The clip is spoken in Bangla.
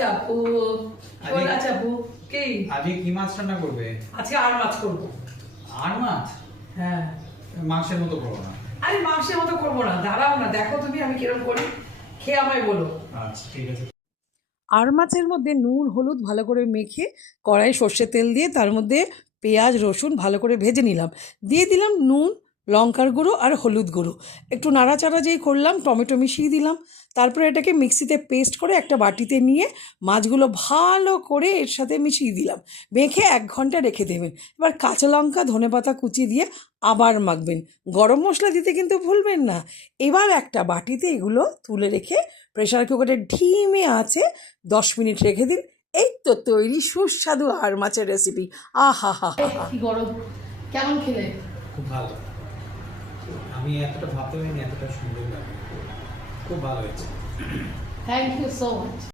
চাপু সোনা চাপু কি আজকে কি মাছ রান্না করবে? আজকে আর মাছ করব। আর মাছ? হ্যাঁ। মাংসের মতো করব না। আরে মাংসের মতো করব না দাঁড়াও না দেখো তুমি আমি কিরম করি। খেয়ে আমায় বলো। আচ্ছা ঠিক আছে। আর মাছের মধ্যে নুন হলুদ ভালো করে মেখে কড়াই সর্ষের তেল দিয়ে তার মধ্যে পেঁয়াজ রসুন ভালো করে ভেজে নিলাম। দিয়ে দিলাম নুন লঙ্কার গুঁড়ো আর হলুদ গুঁড়ো। একটু নাড়াচাড়া যেই করলাম টমেটো মিশিয়ে দিলাম। তারপরে এটাকে মিক্সিতে পেস্ট করে একটা বাটিতে নিয়ে মাছগুলো ভালো করে এর সাথে মিশিয়ে দিলাম। মেখে এক ঘণ্টা রেখে দেবেন। এবার কাঁচা লঙ্কা ধনেপাতা কুচি দিয়ে আবার মাখবেন। গরম মশলা দিতে কিন্তু ভুলবেন না। এবার একটা বাটিতে এগুলো তুলে রেখে প্রেশার কুকারে ঢিমে আছে দশ মিনিট রেখে দিন। এই তো তৈরি সুস্বাদু আর মাছের রেসিপি আহা হা হা। কি গরম। কেমন খেলে? খুব ভালো। আমি এতটা ভাবতে পারিনি এতটা সুন্দর লাগে খুব ভালো হয়েছে। Thank you so much